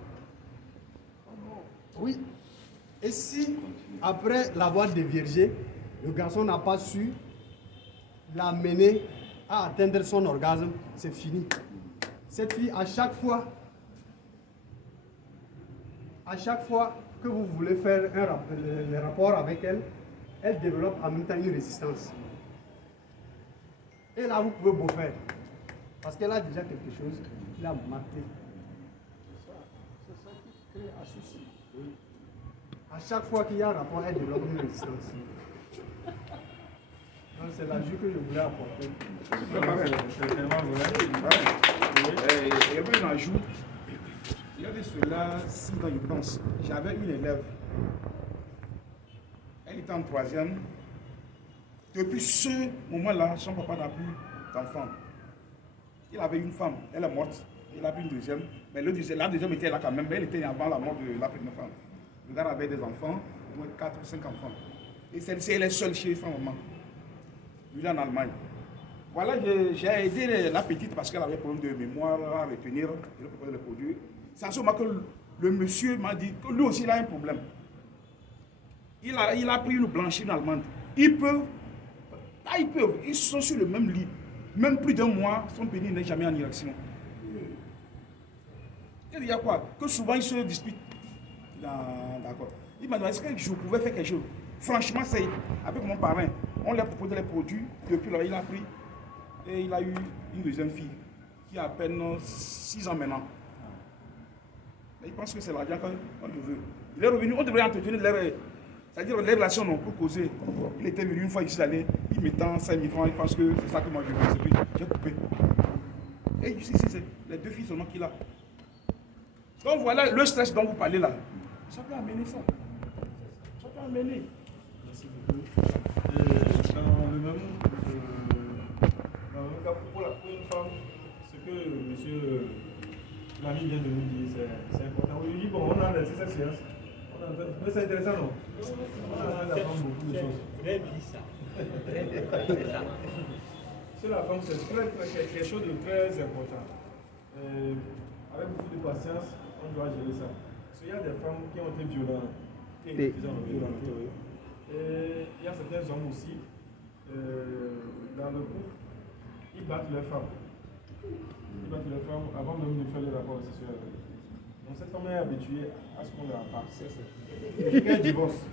Oui. Et si, après l'avoir dévergé, le garçon n'a pas su l'amener à atteindre son orgasme, c'est fini. Cette fille, à chaque fois que vous voulez faire le rapport avec elle, elle développe en même temps une résistance. Et là, vous pouvez beau faire. Parce qu'elle a déjà quelque chose qui l'a marqué. C'est ça qui crée un souci. Oui. À chaque fois qu'il y a un rapport, elle développe une résistance. Donc c'est l'ajout que je voulais apporter. C'est vraiment vrai. Il y avait un ajout. Il y avait cela 6 ans, je pense. J'avais une élève. Elle était en 3e. Depuis ce moment-là, son papa n'a plus d'enfant. Il avait une femme, elle est morte. Il a pris une deuxième. Mais la deuxième était là quand même. Mais elle était avant la mort de la première femme. Le gars avait des enfants, au moins 4 ou 5 enfants. Et celle-ci, elle est seule chez sa maman. Lui, en Allemagne. Voilà, j'ai aidé la petite parce qu'elle avait un problème de mémoire à retenir. Je lui ai proposé le produit. C'est à ce moment que le monsieur m'a dit que lui aussi, il a un problème. Il a pris une blanchine allemande. Ils peuvent, ils sont sur le même lit. Même plus d'un mois, son pénis n'est jamais en érection. Il y a quoi? Que souvent, ils se disputent. D'accord. Il m'a demandé est-ce que je pouvais faire quelque chose. Franchement, c'est avec mon parrain. On lui a proposé les produits. Depuis là, il a pris. Et il a eu une deuxième fille qui a à peine 6 ans maintenant. Et il pense que c'est l'argent qu'on veut. Il est revenu, on devrait entretenir c'est-à-dire les relations non pour causer. Il était venu une fois ici, il m'étend 5 000 francs, il pense que c'est ça que moi je veux. Et puis j'ai coupé. Et ici, c'est les 2 filles seulement qu'il a. Donc voilà le stress dont vous parlez là. Ça peut amener ça. Ça peut amener. Merci beaucoup. Et dans le même cas, pour une femme, ce que monsieur l'ami vient de nous dire, c'est important. Oui, bon, on a laissé cette séance. Mais c'est intéressant, non? On a d'apprendre beaucoup de choses. Très bien ça. Sur la femme, c'est quelque chose de très important. Avec beaucoup de patience, on doit gérer ça. Parce qu'il y a des femmes qui ont été violentes. Et il y a certains hommes aussi, dans le couple, ils battent leurs femmes. Ils battent leurs femmes avant même de faire le rapport sexuel. Donc cette femme est habituée à ce qu'on la passe. Et quand elle divorce,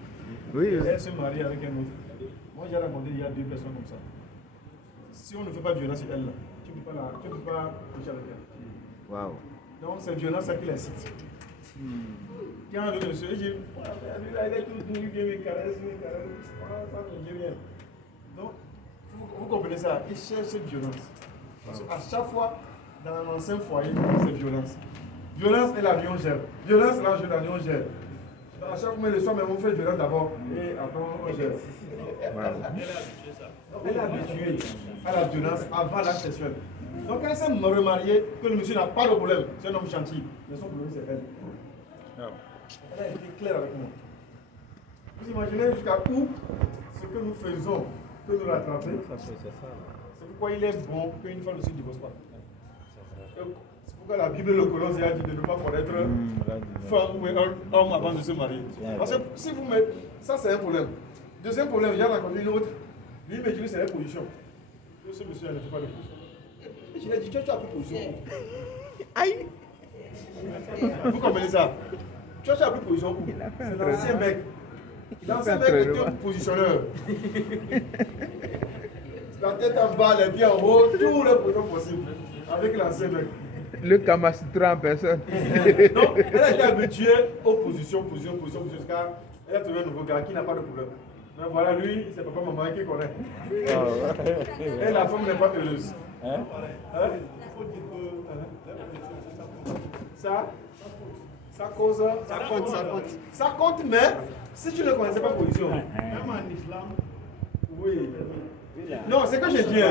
elle se marie avec un autre. Moi j'ai rencontré il y a 2 personnes comme ça. Si on ne fait pas violence sur elle, tu ne peux pas coucher avec elle. Wow. Donc c'est violence ça qui l'excite. Quand on le monsieur, il dit, il est tout doux, il vient me caresser, ça ne dit rien. Donc, vous comprenez ça, il cherche cette violence. Parce qu'à chaque fois, dans un ancien foyer, c'est violence. Violence et l'avion gèle. Violence, là, l'avion gèle. À chaque fois, le soir, même, on fait violence d'abord et après, on gèle. Elle est habituée à la violence avant l'acte sexuel. Donc, quand elle s'est remariée, que le monsieur n'a pas de problème, c'est un homme gentil. Mais son problème, c'est elle. Elle a été claire avec moi. Vous imaginez jusqu'à où ce que nous faisons peut nous rattraper. C'est pourquoi il est bon qu'une femme ne se divorce pas. C'est pourquoi la Bible, le Colosse, a dit de ne pas connaître femme ou homme avant de se marier. Parce que si vous mettez. Ça, c'est un problème. Deuxième problème, j'ai raconté une autre. Lui, il me dit c'est la position. Ce monsieur ne fait pas de position. Et je lui ai dit tu as pris position. Aïe! Vous comprenez ça? Tu as pris position où? C'est l'ancien mec. L'ancien mec était un positionneur. La tête en bas, les pieds en haut, tous les positions possibles. Avec l'ancien mec. Le Kamasutra en personne. Donc, elle a été habituée aux positions, jusqu'à elle a trouvé un nouveau gars qui n'a pas de problème. Mais voilà, lui, c'est papa maman qui connaît. Et la femme n'est pas heureuse. Hein? Ça cause. Ça compte, mais si tu ne connaissais pas position. Même en islam. Oui. Non, c'est que je dis.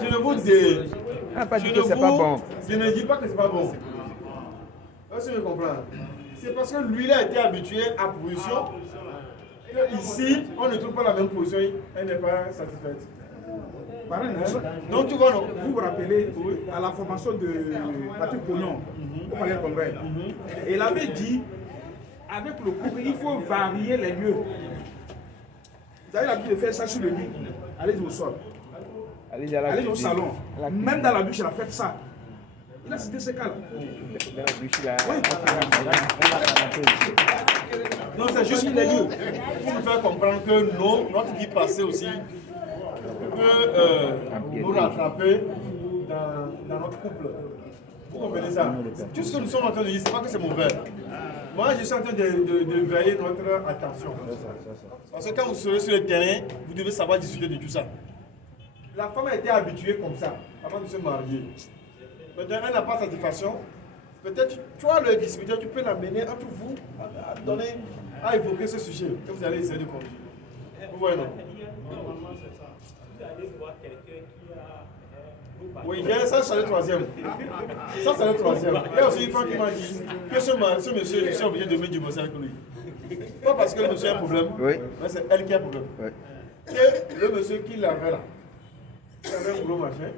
Je ne vous dis. Pas dit que c'est pas bon. Je ne dis pas que c'est pas bon. Est-ce que je comprends? C'est parce que lui, il a été habitué à position. Que ici, on ne trouve pas la même position. Elle n'est pas satisfaite. Donc tu vois, vous vous rappelez à la formation de Patrick Pognon au Palais de Congrès. Et il avait dit, avec le couple, il faut varier les lieux. Vous avez l'habitude de faire ça sur le lit. Allez au sol. Allez au salon. Même dans la douche, il a fait ça. Il a cité ce cas-là. Non, c'est juste pour nous faire comprendre que non, notre vie passée aussi peut nous rattraper dans notre couple. Vous comprenez ça? Tout ce que nous sommes en train de dire, ce n'est pas que c'est mauvais. Moi, je suis en train de veiller notre attention. Parce que quand vous serez sur le terrain, vous devez savoir discuter de tout ça. La femme a été habituée comme ça, avant de se marier. Maintenant, elle n'a pas satisfaction. Peut-être, tu vas le discuter, tu peux l'amener entre vous, à évoquer ce sujet que vous allez essayer de conduire. Vous voyez, non? Vous allez voir quelqu'un qui a... Oui, ça c'est le troisième. Ça c'est le troisième. Il y a aussi une femme qui m'a dit que ce monsieur, je suis obligé de me divorcer avec lui. Pas parce que le monsieur a un problème, mais c'est elle qui a un problème. Et le monsieur qui l'avait là, qui avait un gros machin,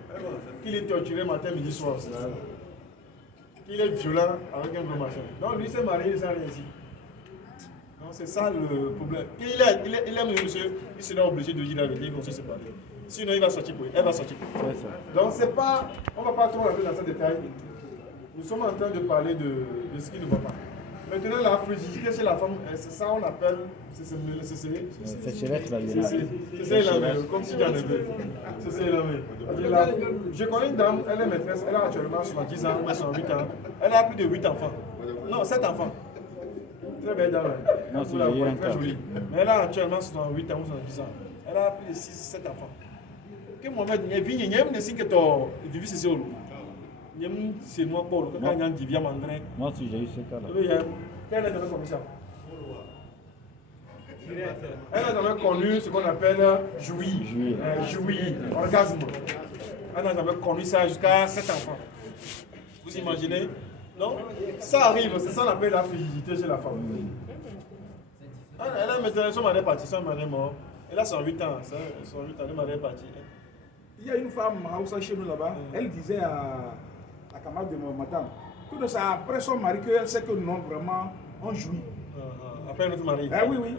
qui est torturé matin, midi, soir. Il est violent avec un gros machin. Donc lui s'est marié, il s'est rien ici. Donc c'est ça le problème. Il aime le monsieur, il sera obligé de dire la vérité, il va se séparer. Sinon il va sortir pour lui, elle va sortir pour lui. Donc c'est pas, on ne va pas trop rentrer dans ce détail. Nous sommes en train de parler de ce qui ne va pas. Maintenant la frigidité chez la femme, c'est ça on appelle, c'est comme si j'en avais. Je connais une dame, elle est maîtresse, elle a actuellement 70 ans, 68 ans, elle a plus de 8 enfants. Non, 7 enfants. Très belle dame. Non, très jolie. Mais elle a actuellement 68 ans ou 70 ans. Elle a plus de 7 enfants. Que Mohamed, il y a une signe que tu as vu c'est c'est moi pour quand il y a un divia mandrin. Moi aussi j'ai eu ce cas-là. Elle a jamais connu ça. Elle a jamais connu ce qu'on appelle jouir, orgasme. Elle n'a jamais connu ça jusqu'à 7 enfants. Vous imaginez? Non? Ça arrive, c'est ça qu'on appelle la frigidité chez la femme. Elle a maintenant son mari est parti, son mari est mort. Elle a 108 ans, le mari est parti. Il y a une femme chez nous là-bas, elle disait à la camarade de madame que c'est après son mari qu'elle sait que non, vraiment, on jouit. Après notre mari? Oui.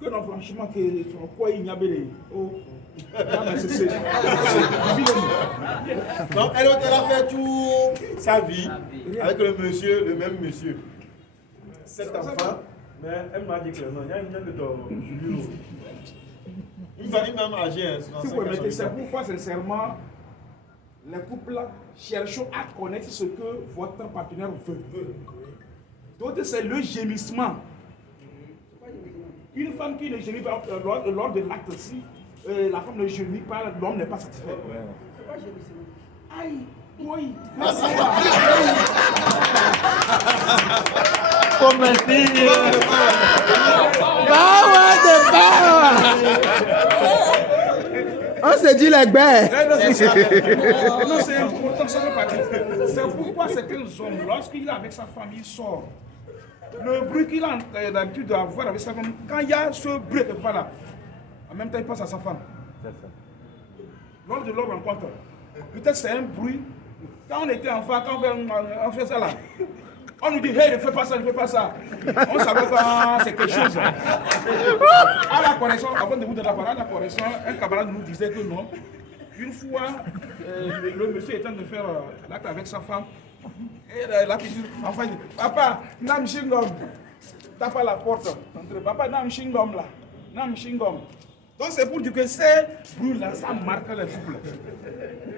Que non, franchement, que quoi il y a des. Oh. Donc elle a fait toute sa vie avec le même monsieur. 7 enfants, mais elle m'a dit que non, il y a une de il va même agir. C'est pourquoi, sincèrement, les couples cherchent à connaître ce que votre partenaire veut. Donc, c'est le gémissement. Une femme qui ne gémit pas lors de l'acte, si la femme ne gémit pas, l'homme n'est pas satisfait. Aïe, oui. On s'est dit les bêtes. Non, c'est important, ça veut pas dire. C'est pourquoi certains hommes, lorsqu'il est avec sa famille, il sort. Le bruit qu'il a l'habitude d'avoir avec sa femme, quand il y a ce bruit quelque part là, en même temps il passe à sa femme. Lors de leur rencontre, peut-être c'est un bruit. Quand on était enfant, quand on fait ça là, on nous dit hey, ne fais pas ça, ne fais pas ça. On savait pas c'est quelque chose. À la correction, avant de vous donner la parole, à la correction, un camarade nous disait que non. Une fois, le monsieur était en train de faire l'acte avec sa femme. Et la petite enfant dit papa, nam shingom. Tape à la porte. Papa, nam shingom là. Nam shingom. Donc c'est pour dire que ces bruits-là, ça marque le couple.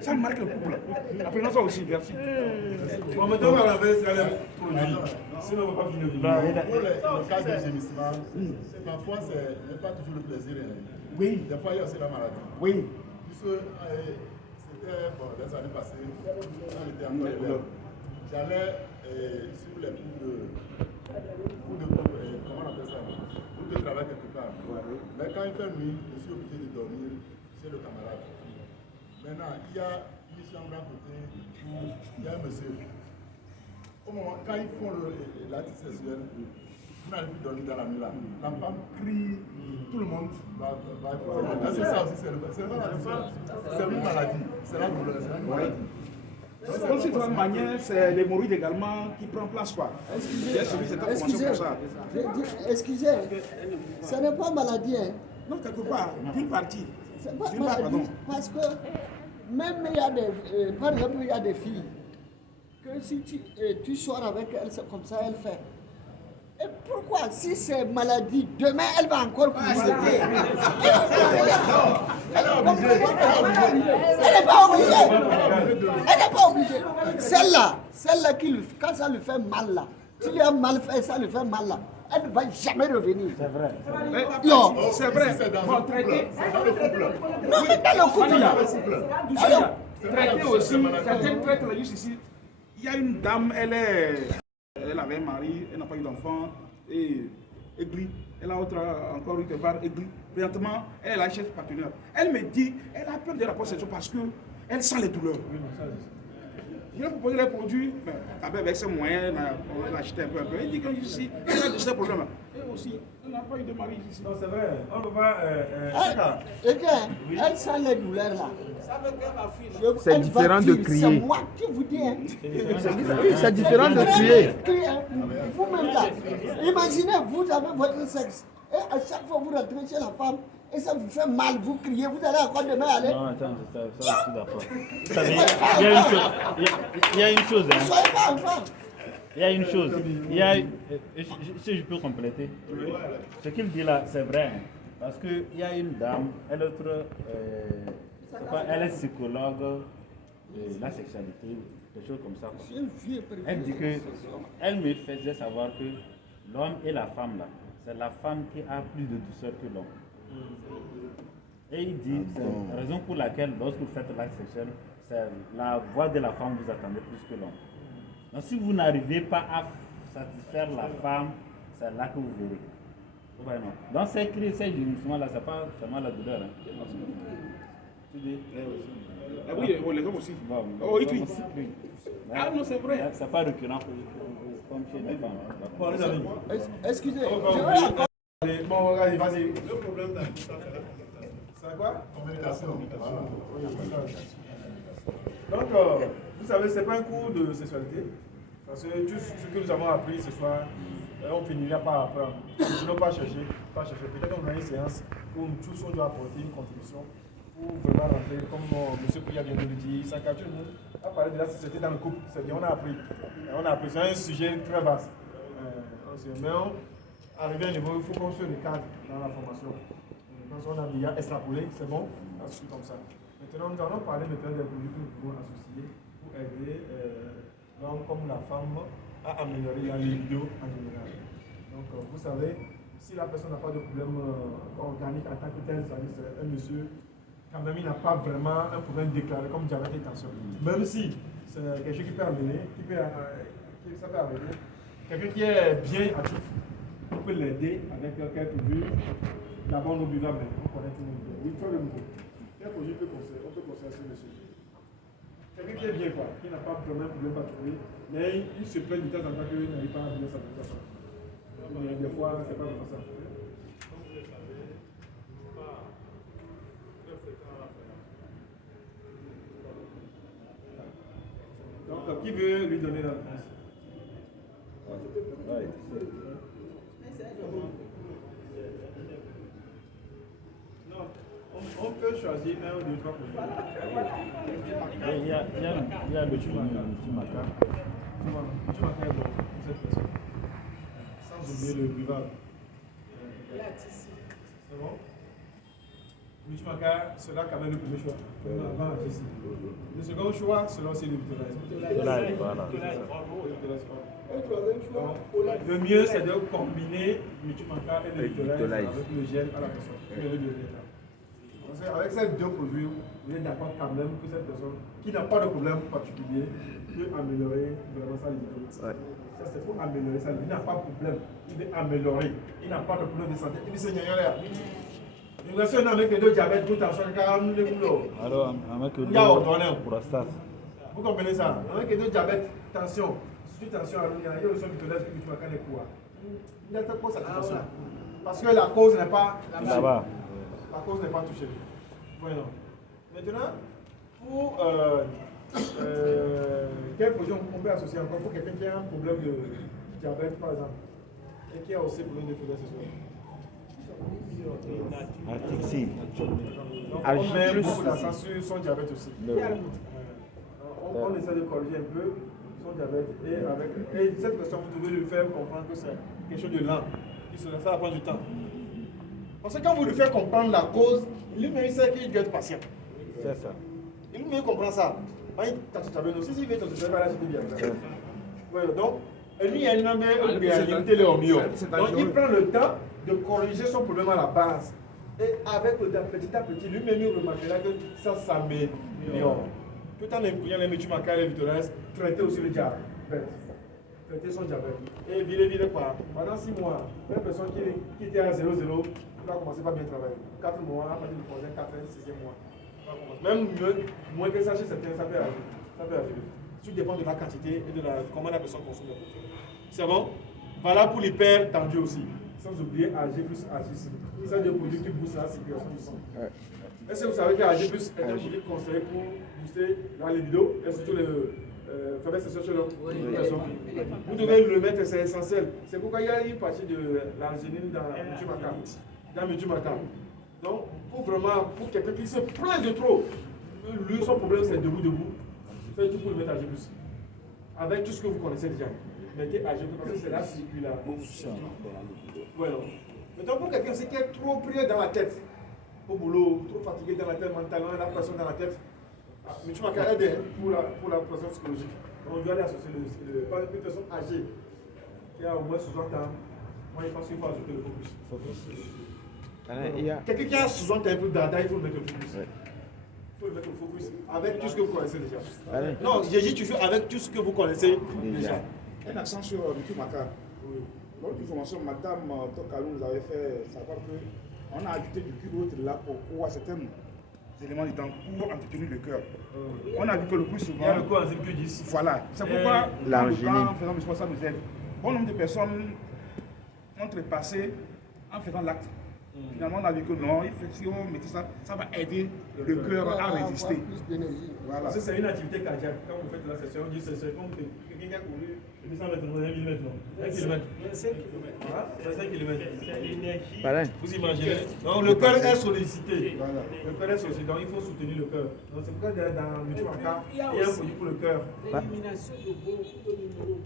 Ça marque le couple. Apprenons ça aussi, merci. Bon, maintenant on va laver ça les produits. Sinon on va pas finir. Pour le cas du gémissement, parfois ce n'est pas toujours le plaisir. Oui. Des fois il y a aussi la maladie. Oui. Puisque C'était bon, les années passées, quand j'étais encore élève, j'allais sur les cours de comment on appelle ça, cours de travail quelque part. Mais quand il fait nuit, je suis obligé de dormir chez le camarade. Maintenant, il y a une chambre à côté où il y a un monsieur. Au moment, quand ils font l'acte sexuel, vous n'allez plus dormir dans la nuit là. La femme crie, tout le monde va. C'est ça aussi, c'est une maladie. C'est la douleur, c'est une maladie. Comme si de toute manière, c'est l'hémorroïde également qui prend place, quoi. Excusez, ce n'est pas maladie. Hein. Non, quelque part, d'une partie. C'est pas maladie, parce que même il y a des, par exemple, il y a des filles que si tu sors avec elle, c'est comme ça elle fait. Et pourquoi, si c'est maladie, demain elle va encore courir. Elle n'est pas obligée. Elle n'est pas obligée. Celle-là qui, quand ça lui fait mal là, si lui a mal fait, ça lui fait mal là, elle ne va jamais revenir. C'est vrai. Non, c'est vrai. Bon, traiter. Non, mais dans le couple là. Traiter aussi, certains traitent là, juste ici. Il y a une dame, elle avait un mari, elle n'a pas eu d'enfant, et aigrie. Elle a encore eu des barres aigries. Présentement, elle a acheté partenaire. Elle me dit, elle a peur des rapports sexuels parce qu'elle sent les douleurs. Je lui ai proposé les produits, avec ses moyens, elle a acheté un peu. Elle dit que ici, elle a de ces problèmes. Et aussi, elle n'a pas eu de mari ici. Non, c'est vrai. On ne peut pas. Elle sent les douleurs là. C'est différent de crier. C'est moi qui vous dis. Hein. C'est différent de crier. Vous-même là, imaginez, vous avez votre sexe. Et à chaque fois vous rentrez chez la femme, et ça vous fait mal, vous criez, vous allez encore demain aller. Non, attends, ça je suis d'accord. Vous savez, il y a une chose. Hein. Soyez pas enfant. Il y a une chose. Si je peux compléter. Ce qu'il dit là, c'est vrai. Hein, parce qu'il y a une dame, elle est psychologue de la sexualité, des choses comme ça. Elle dit que, elle me faisait savoir que l'homme et la femme là, c'est la femme qui a plus de douceur que l'homme. Et il dit, c'est la raison pour laquelle lorsque vous faites l'acte sexuel, c'est la voix de la femme que vous attendez plus que l'homme. Donc si vous n'arrivez pas à satisfaire la femme, c'est là que vous verrez. Ouais, non. Dans ces cris, ces gémissements-là, c'est pas seulement la douleur. Hein. Tu dis, oui, les hommes aussi. Bon, oh, ils crient. Ah non, c'est vrai. C'est pas récurrent comme chez les femmes. Bon, les amis. Excusez. Bon, allez, vas-y. Le problème d'un c'est quoi? communication. Donc, vous savez, ce n'est pas un cours de sexualité. Parce que tout ce que nous avons appris ce soir, on finira par apprendre. Sinon, pas chercher. Peut-être qu'on a une séance où nous tous on doit apporter une contribution pour vraiment rentrer, comme M. Pouya vient de le dire, ça capture le monde. On a parlé de la société dans le couple. C'est bien, on a appris. C'est un sujet très vaste. Mais arrivé à un niveau, il faut construire des cadres dans la formation. Quand on a déjà extrapolé, c'est bon, on suit comme ça. Maintenant, nous allons parler maintenant des produits que nous pouvons associer pour aider l'homme comme la femme à améliorer la libido en général. Donc, vous savez, si la personne n'a pas de problème organique en tant que tel, c'est-à-dire c'est un monsieur, quand même, il n'a pas vraiment un problème déclaré comme diabète et tension. Même si c'est quelque chose qui peut amener, ça peut arriver, quelqu'un qui est bien actif, on peut l'aider avec quelques produits. D'abord, nous buvons, mais on connaît tout le monde. Oui, toi le nouveau. Quel produit on peut conseiller ce monsieur? Quelqu'un qui est bien, quoi, qui n'a pas vraiment de problème particulier, mais il se plaint de temps en temps qu'il n'arrive pas à bien s'alimenter. Mais des fois, c'est pas comme ça. Donc, qui veut lui donner la réponse? Non, on peut choisir un ou deux, trois produits. Il y a le Chimaka. Chimaka est bon pour cette personne. Sans oublier le buvable. C'est bon? Le Chimaka sera quand même le premier choix. Avant la tissu. Le second choix sera aussi le Vitolize. Le mieux, c'est de combiner le Chimaka et le Vitolize avec le gel à la personne. Parce qu'avec ces deux produits, vous êtes d'accord quand même que cette personne qui n'a pas de problème particulier peut améliorer vraiment sa libido. Ouais. Ça, c'est pour améliorer sa libido. Il n'a pas de problème. Il veut améliorer. Il n'a pas de problème de santé. Il dit c'est là. Nous avons un avec deux diabètes, deux tensions, car nous les voulons. Alors, avec le prostate. Vous comprenez ça? Avec deux diabètes, tension. Si tension, il y a le son du collège que tu vas connaître quoi. Il n'y a pas satisfaction. Parce que la cause n'est pas touchée. La cause n'est pas touchée. Voilà. Maintenant, pour quelle position on peut associer encore pour quelqu'un qui a un problème de diabète, par exemple, et qui a aussi un problème de faiblesse sexuelle? Article 6. On met beaucoup d'accent sur son diabète aussi. On essaie de corriger un peu son diabète et cette question, vous devez lui faire comprendre que c'est quelque chose de lent. Ça va prendre du temps. Parce que quand vous lui faites comprendre la cause, lui-même il sait qu'il doit être patient. C'est ça. Il lui-même comprend ça. Si il veut te faire là, c'est bien. Voilà, donc, lui, il a une réalité le mieux. Donc, il prend le temps de corriger son problème à la base. Et avec le temps, petit à petit, lui-même il remarquera que ça s'améliore. Tout en incluant les métumacales et les vitolins, traiter aussi le diabète. Traiter son diabète. Et virer quoi. Pendant 6 mois, une personne qui était à 0,0 va commencer par bien travailler. 4 mois, à partir du 3e, 4e, 6e mois. Même moins que ça chez certains, ça peut arriver. Tout dépend de la quantité et de comment la personne consomme le produit. C'est bon? Voilà pour l'hypertendu aussi. Sans oublier AG plus AG6. C'est des produits qui boostent la circulation du sang. Ouais. Est-ce que vous savez que AG plus est un produit conseillé pour booster la libido et surtout le faiblesse sexuelle chez l'homme? Vous devez le mettre, c'est essentiel. C'est pourquoi il y a une partie de l'arginine dans le Mutumaca. Donc, pour quelqu'un qui se plaint de trop, lui, son problème c'est debout. Faites tout pour le mettre AG plus. Avec tout ce que vous connaissez déjà. Mettez AG plus parce que c'est la circulation. Voilà. Maintenant, pour quelqu'un qui est trop pris dans la tête, au boulot, trop fatigué dans la tête, mentalement, la pression dans la tête, mais tu m'as qu'à aider pour la pression psychologique. Donc, on doit aller associer une personne âgée qui a au moins 60 ans. Moi, je pense qu'il faut ajouter le focus. Quelqu'un qui a 60 ans et plus d'âge, il faut le mettre au focus. Il faut le mettre au focus avec tout ce que vous connaissez déjà. Non, j'ai dit toujours avec tout ce que vous connaissez déjà. Un accent sur Mutumaca. Lors d'une formation, Madame Tokalou nous avait fait savoir qu'on a ajouté du culotte là pour certains éléments dedans pour entretenir le cœur. On a vu que le plus souvent. Il y a le coenzyme Q10. Voilà. C'est pourquoi, en faisant du sport, ça nous aide. Bon nombre de personnes ont trépassé en faisant l'acte. Finalement, on a vu que non, si on mettait ça, ça va aider le cœur à résister. Voilà. Parce que c'est une activité cardiaque. Quand vous faites la session, on dit c'est comme quelqu'un qui a couru 800 mètres, 1 km, non 1 km. 25 km. C'est l'énergie. Vous imaginez. Donc le cœur est sollicité. Le cœur est sollicité, donc il faut soutenir le cœur. Donc c'est pourquoi dans le Mutumaca, il y a un produit pour le cœur. L'élimination de beaucoup de minéraux.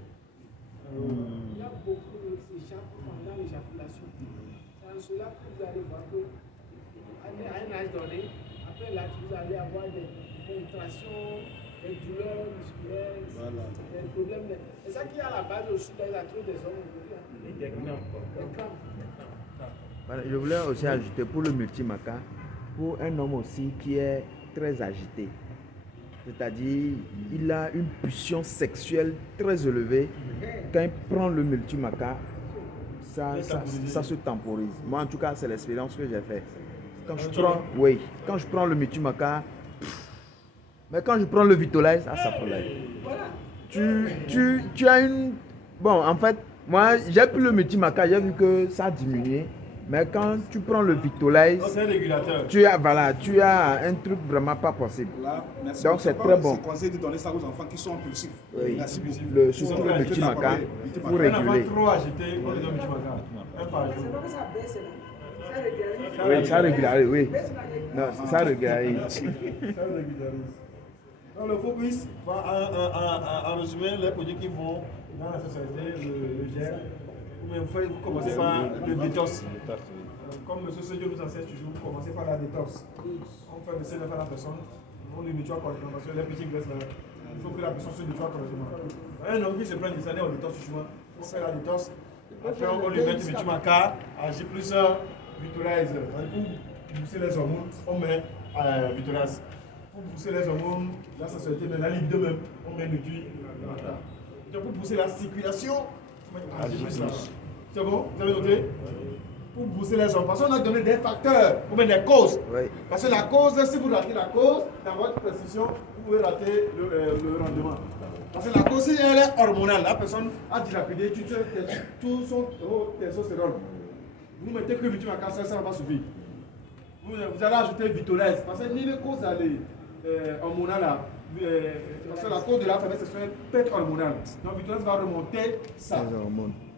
Il y a beaucoup de s'échappent pendant l'éjaculation. C'est en cela que vous allez voir que à un âge donné, après là, vous allez avoir des contractions, des douleurs musculaires, des problèmes. C'est ça qui est à la base aussi dans la trouille des hommes aujourd'hui. Des crampes. Voilà, je voulais aussi ajouter pour le Multimaca, pour un homme aussi qui est très agité. C'est-à-dire, il a une pulsion sexuelle très élevée. Quand il prend le Multimaca, ça se temporise. Moi, en tout cas, c'est l'expérience que j'ai faite. Quand je prends le Multimaca, mais quand je prends le Vitolize, ça problème. Tu as une... Bon, en fait, moi, j'ai pris le Multimaca, j'ai vu que ça a diminué. Mais quand tu prends le Vitolize, tu as un truc vraiment pas possible. Donc c'est très bon. C'est conseillé de donner ça aux enfants qui sont impulsifs. Oui. Surtout le Multimaca pour réguler. Trop agité, on les donne Multimaca. C'est pas que ça baisse, ça régularise. Oui, ça régularise, oui. Non, ça régularise. Donc le focus va en résumé les produits qui vont dans la société, le gel. Vous commencez par le détox. Comme M. Sedio nous enseigne toujours, vous commencez par la détox. On fait le CNF à la personne, on lui nettoie correctement parce que les petits graisses là, il faut que la personne se nettoie correctement. Un homme qui se prend du salaire, on détox souvent. On fait la détox. Après, on lui met du Mutumaca, agit plus Vitolize. booster les hormones, on met Vitoraz. Pour booster les hormones, la sensualité, mais la libido même, on met Nutri. Donc pour booster la circulation, on met Arginus. C'est bon? Vous avez noté? Pour booster les hormones. Parce qu'on a donné des facteurs, on met des causes. Oui. Parce que la cause, si vous ratez la cause, dans votre prescription, vous pouvez rater le rendement. Parce que la cause, si elle est hormonale, la personne a dilapidé tout son testostérone. Vous mettez que Vitumacam, ça ne va pas suffire. Vous allez ajouter Vitolez. Parce que les causes hormonales, parce que la cause de la faiblesse sexuelle peut être hormonale. Donc Vitolez va remonter ça.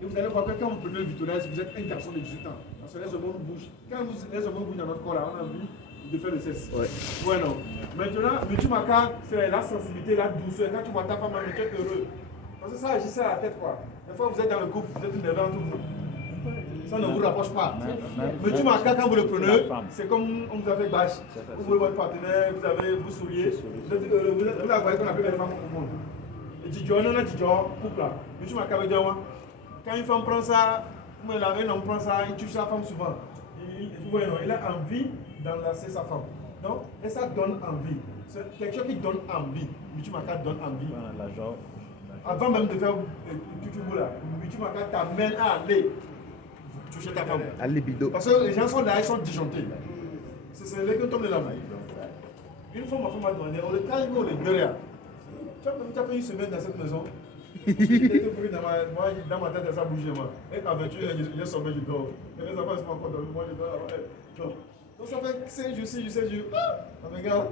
Et vous allez voir que quand vous prenez le Vitolez, vous êtes un garçon de 18 ans. Parce que les hormones bougent. Quand les hormones bougent dans notre corps, là, on a envie de faire le sexe. Ouais. Bueno. Maintenant, Vitumacam, c'est la sensibilité, la douceur. Quand tu vois ta femme, tu es heureux. Parce que ça agissait à la tête, quoi. Des fois, vous êtes dans le couple, vous êtes énervé entre vous. Ça ne vous rapproche pas. Vitumacam, quand vous le prenez, c'est comme on vous a fait bâche. Vous voulez votre partenaire, vous souriez. Vous la voyez qu'on appelle les femmes au monde. Et tu dis, non, tu dis, couple là. Vitumacam veut dire, quand une femme prend ça, un homme prend ça, il touche sa femme souvent. Il a envie d'enlacer sa femme. Donc, et ça donne envie. C'est quelque chose qui donne envie. Vitumacam donne envie. Avant même de faire tout là, Vitumacam t'amène à aller toucher ta femme. À libido. Parce que les gens sont là, ils sont disjonctés. C'est les que tombent de la main. Une fois, ma femme m'a demandé, on le calme ou on le gueule. Tu as fait une semaine dans cette maison. J'étais pris dans ma tête, ça bougeait. Et avec tu il est sommeil, je dors. Et les enfants, ils sont encore dormis, moi je dors. Donc ça fait 5 jours, 6 jours, 7 jours. Ah, regarde.